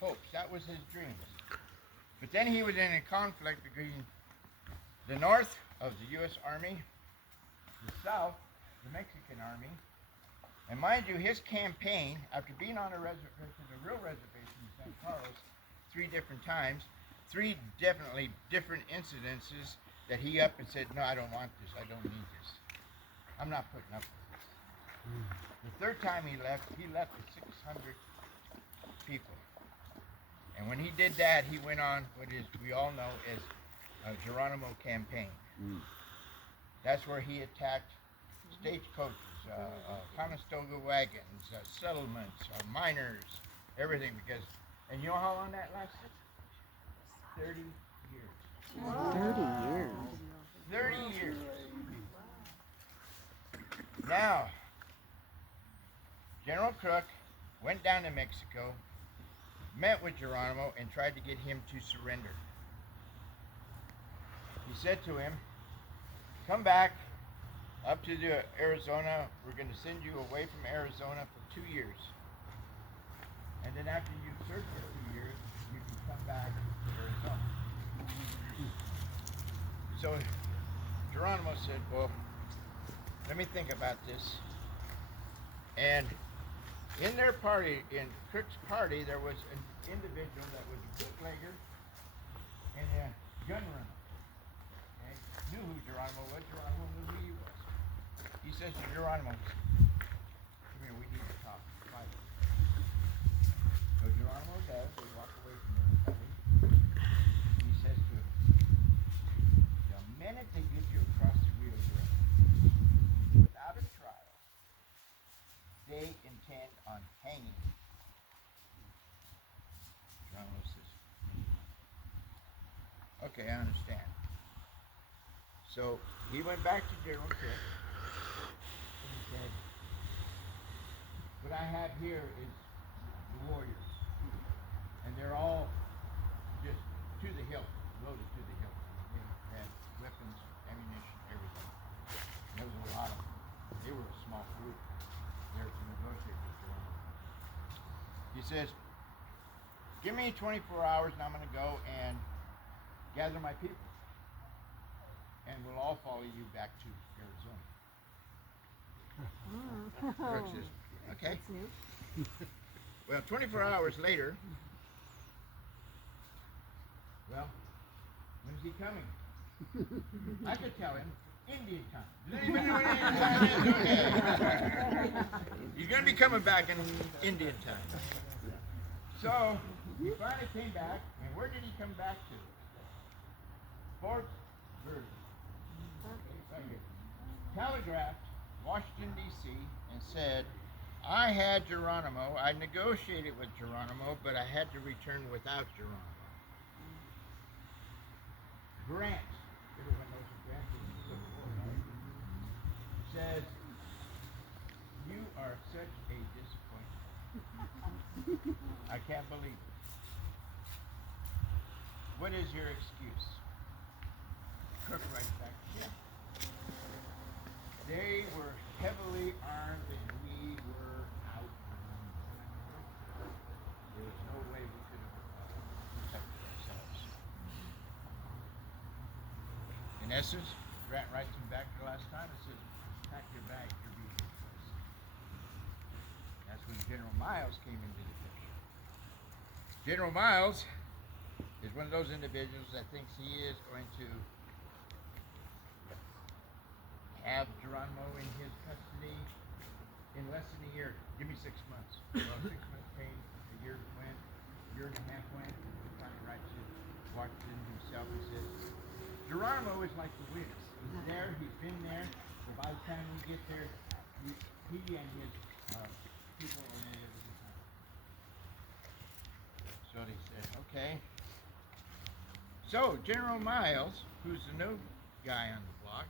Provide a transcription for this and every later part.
hopes. That was his dreams. But then he was in a conflict between the north of the U.S. Army, the south, the Mexican Army. And mind you, his campaign, after being on a reservation, a real reservation in San Carlos, 3 different times, 3 definitely different incidences that he up and said, no, I don't want this. I don't need this. I'm not putting up with this. The 3rd time he left with 600 people. And when he did that, he went on what is we all know as a Geronimo campaign. That's where he attacked stagecoaches, Conestoga wagons, settlements, miners, everything. Because, and you know how long that lasted? 30 years. Wow. 30 years. 30 years. Now, General Crook went down to Mexico, met with Geronimo, and tried to get him to surrender. He said to him, come back up to Arizona. We're going to send you away from Arizona for 2 years. And then after you've served for 2 years, you can come back to Arizona. So Geronimo said, well, let me think about this. And in their party, in Crook's party, there was an individual that was a bootlegger and a gun runner. Okay? Knew who Geronimo was. Geronimo knew who he was. He says to Geronimo, come here, we need to talk privately. So Geronimo does. They walk away from everybody. He says to him, the minute they get you across the Rio Grande, without a trial, they intend on hanging you. Geronimo says, okay, I understand. So he went back to General Crook and he said, what I have here is the warriors. And they're all just to the hilt, loaded to the hilt. They had weapons, ammunition, everything. There was a lot of them. They were a small group there to negotiate with Geronimo. He says, give me 24 hours and I'm going to go and gather my people. And we'll all follow you back to Arizona. Crook says, okay. Well, 24 hours later, well, when's he coming? I could tell him, Indian time. Does anybody know what Indian time is? Okay. He's going to be coming back in Indian time. So, he finally came back, and where did he come back to? Fort Verde. Right here. Telegraphed Washington, D.C. and said, I had Geronimo, I negotiated with Geronimo, but I had to return without Geronimo. Grant, everyone knows who Grant is in the Civil War, right? Says, you are such a disappointment. I can't believe it. What is your excuse? Crook writes back, yeah. They were heavily armed and we were outnumbered. There was no way we could have protected ourselves. In essence, Grant writes him back the last time and says, pack your bag, you're being replaced. That's when General Miles came into the picture. General Miles is one of those individuals that thinks he is going to have Geronimo in his custody in less than a year. Give me 6 months. Well, 6 months came, a year went, year and a half went, he finally writes to Washington himself and says, Geronimo is like the wind. He's there, he's been there, so by the time we get there, he and his people are going to have a good time. So they said, okay. So General Miles, who's the new guy on the block,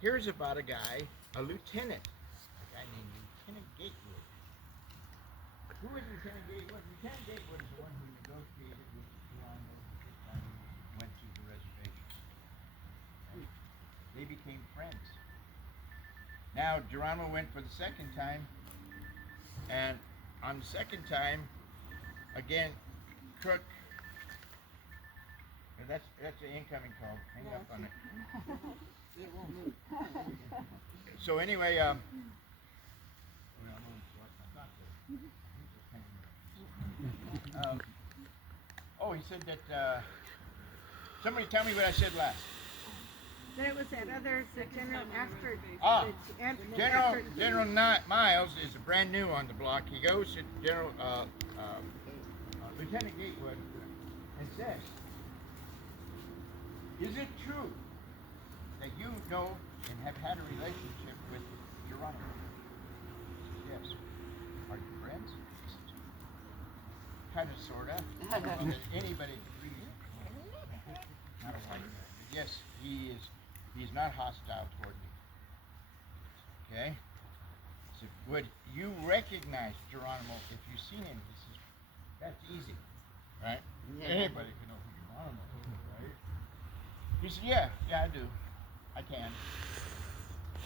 here's about a guy, a lieutenant, a guy named Lieutenant Gatewood. Who is Lieutenant Gatewood? Lieutenant Gatewood is the one who negotiated with Geronimo and went to the reservation. Right? They became friends. Now Geronimo went for the second time, and on the second time, again, Crook. That's an incoming call. Hang up on it. It won't move. So anyway, oh, he said that. Somebody tell me what I said last. Then it was that other, the general after. Ah, General. General Miles is brand new on the block. He goes to General Lieutenant Gatewood and says, "Is it true that you know and have had a relationship with Geronimo?" He says, "Yes." "Are you friends?" Kind of, sorta. I don't know that anybody agrees. Not a white man. But yes, he is. He's not hostile toward me. Okay? So would you recognize Geronimo if you seen him? He says, that's easy, right? Yeah. Anybody can know who Geronimo is, right? He said, yeah, I do. I can.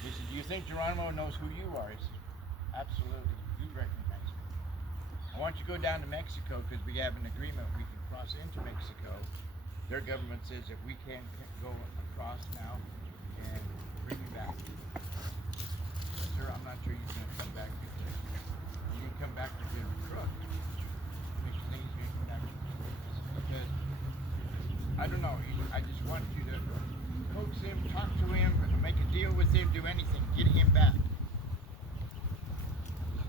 He said, do you think Geronimo knows who you are? He said, absolutely. He recognizes me. I want you to go down to Mexico because we have an agreement. We can cross into Mexico. Their government says that we can go across now and bring you back. Sir, I'm not sure you're going to come back. You can come back to General Crook. Which means you can come back because I don't know. I just want you to coax him, talk to him, make a deal with him, do anything, get him back.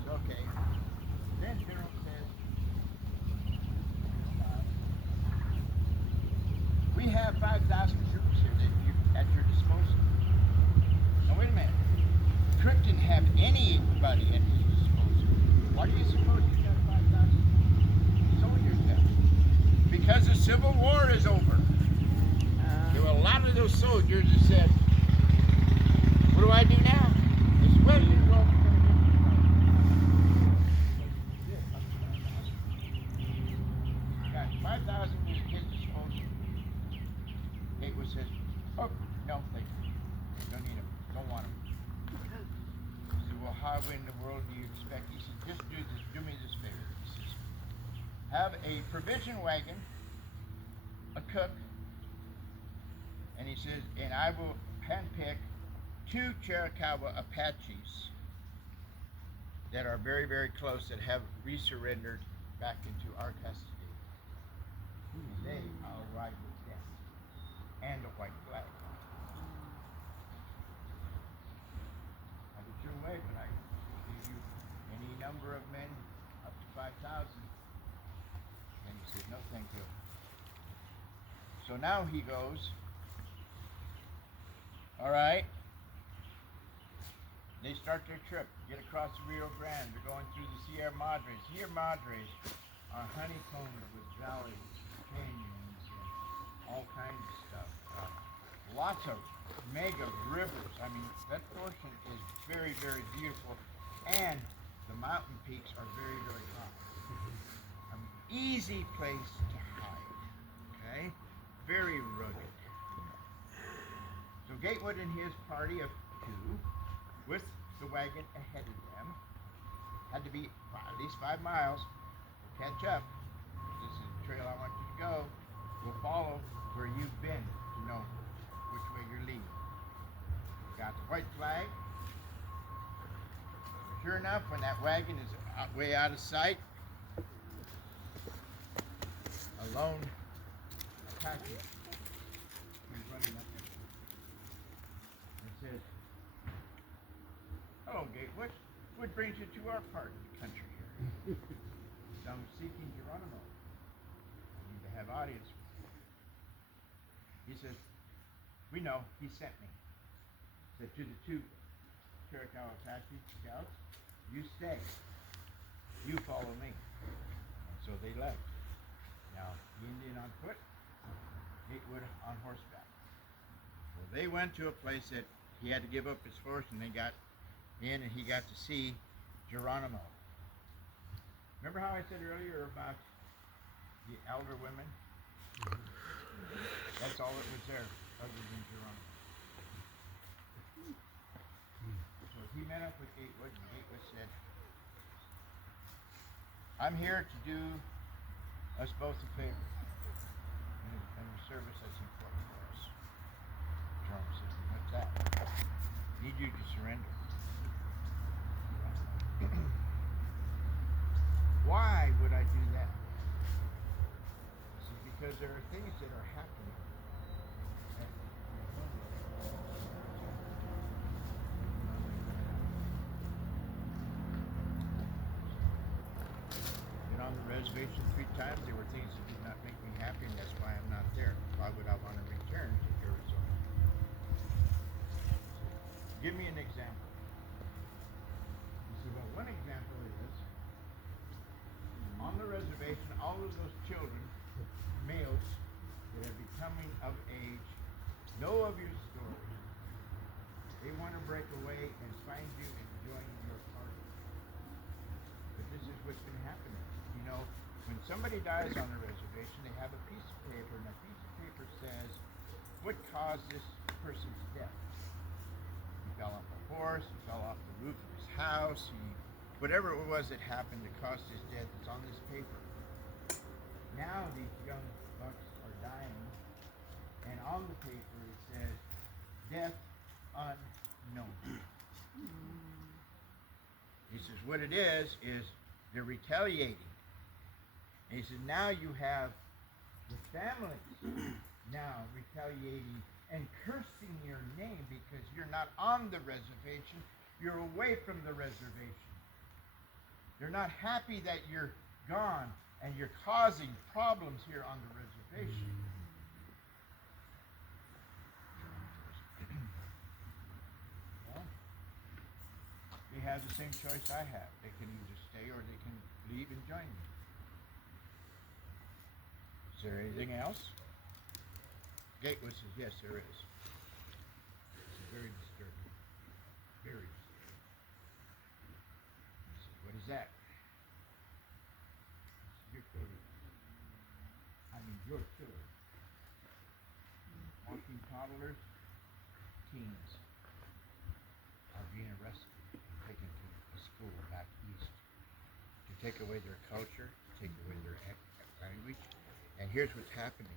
Okay. Then General says, we have 5,000 troops here that you at your disposal. Now wait a minute. Crook didn't have anybody at his disposal. Why do you suppose he's got 5,000 soldiers there? Because the Civil War is over. There were a lot of those soldiers that said, what do I do now? They said, well, you go. Got 5,000 at his disposal. Gatewood says, oh, no, thank you. Don't need them. Don't want them. He said, well, how in the world do you expect? He said, just do me this favor. He says, have a provision wagon, a cook, and he says, and I will handpick 2 Cherokee Apaches that are very, very close that have resurrendered back into our custody. They are right with them. And a white flag. I get your way, but I give you any number of men up to 5,000. And he said, no, thank you. So now he goes, all right. They start their trip, get across the Rio Grande. They're going through the Sierra Madres. Sierra Madres are honeycombed with valleys, canyons, and all kinds of stuff. Lots of mega rivers. I mean, that portion is very, very beautiful. And the mountain peaks are very, very high. An easy place to hide. Okay? Very rugged. So Gatewood and his party of 2, with the wagon ahead of them, had to be at least 5 miles to catch up. This is the trail I want you to go. We'll follow where you've been to know which way you're leading. Got the white flag. Sure enough, when that wagon is way out of sight, a lone Apache is running up there and says, hello, Gatewood. What brings you to our part of the country here? So I'm seeking Geronimo. I need to have audience. He says, we know, he sent me. Said to the 2 Cherokee Apache scouts, you stay. You follow me. And so they left. Now, the Indian on foot, Gatewood on horseback. Well, they went to a place that he had to give up his horse, and they got in and he got to see Geronimo. Remember how I said earlier about the elder women? That's all that was there, other than Geronimo. So he met up with Gatewood, and Gatewood said, I'm here to do us both a favor and a service that's important for us. Geronimo says, what's that? Need you to surrender. Why would I do that? This is because there are things that are happening. Been on the reservation 3 times. There were things that did not make me happy, and that's why I'm not there. Why would I want to return to Arizona? Give me an example. He said, well, one example is on the reservation, all of those children, males, that are becoming of age, know of your story. They want to break away and find you and join your party. But this is what's been happening. You know, when somebody dies on a reservation, they have a piece of paper, and that piece of paper says what caused this person's death. He fell off a horse, he fell off the roof of his house, whatever it was that happened that caused his death is on this paper. Now these young bucks are dying, and on the paper it says, death unknown. He says what it is they're retaliating. And he says now you have the families now retaliating and cursing your name because you're not on the reservation, you're away from the reservation. They're not happy that you're gone and you're causing problems here on the reservation. Well, they have the same choice I have. They can either stay or they can leave and join me. Is there anything else? Gateway says, yes, there is. It's very disturbing. Very disturbing. He says, what is that? Your children. I mean, your children. Walking toddlers, teens are being arrested and taken to a school back east to take away their culture, take away their language. And here's what's happening.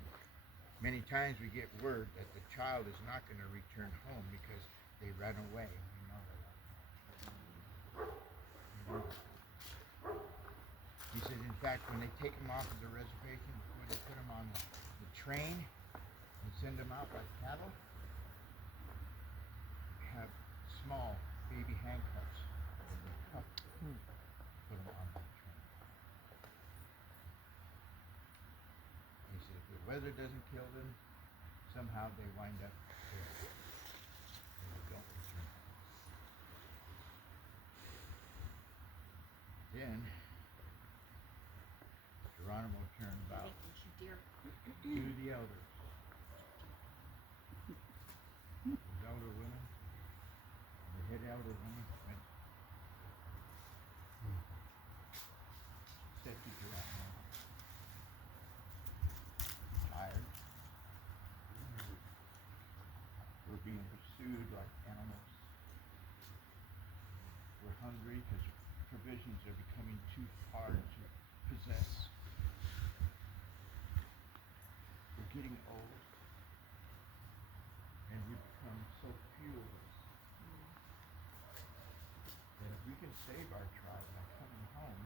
Many times we get word that the child is not going to return home because they ran away. We know that. He said, in fact, when they take them off of the reservation, before they put them on the train and send them out like cattle, have small baby handcuffs and they cuff them, put them on the train. He said, if the weather doesn't kill them, somehow they wind up dead. And they don't return. Then Geronimo turned about to the elders. Those elder women, the head elder woman went, said to Geronimo, tired. We're being pursued like animals. We're hungry because provisions are becoming too hard to possess. We're getting old. And we've become so fuelless that if we can save our tribe by coming home,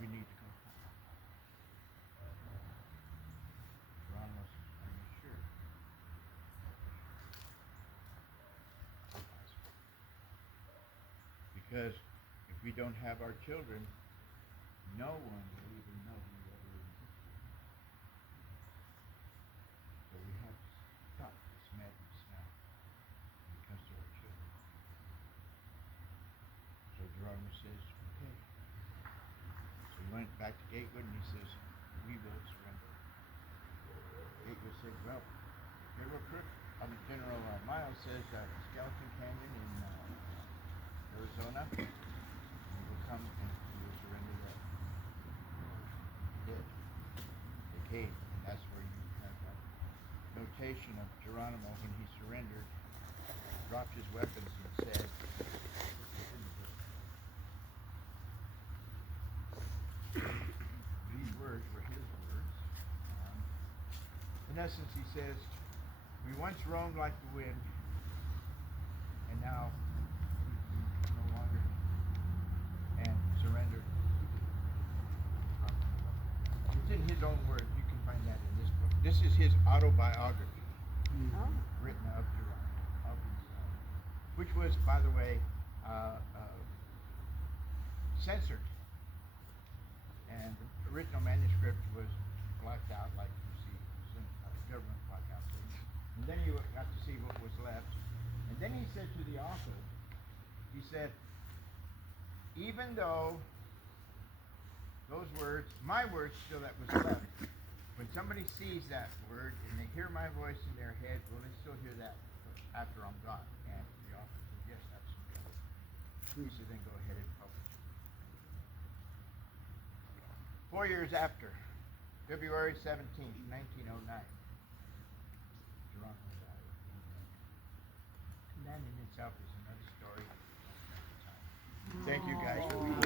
we need to go home. Geronimo says, are you sure? Because if we don't have our children, no one will even know we ever existed. So we have to stop this madness now when it comes to our children. So Geronimo says, okay. So he went back to Gatewood and he says, we will surrender. Gatewood said, well, General Miles says Skeleton Canyon in Arizona, and we will come and we will surrender there. He did. They came, and that's where you have that notation of Geronimo when he surrendered, dropped his weapons and said, leave In essence, he says, we once roamed like the wind, and now we no longer, and surrendered. It's in his own words. You can find that in this book. This is his autobiography, Oh. written of Geronimo, which was, by the way, censored, and the original manuscript was blacked out, like you see some government blackouts. And then you got to see what was left. And then he said to the author, he said, even though those words, my words still that was left, when somebody sees that word and they hear my voice in their head, will they still hear that after I'm gone? And the author said, yes, that's true. He said, then go ahead and publish. 4 years after, February 17th, 1909, Geronimo died. And that in itself is another story. Thank you guys for being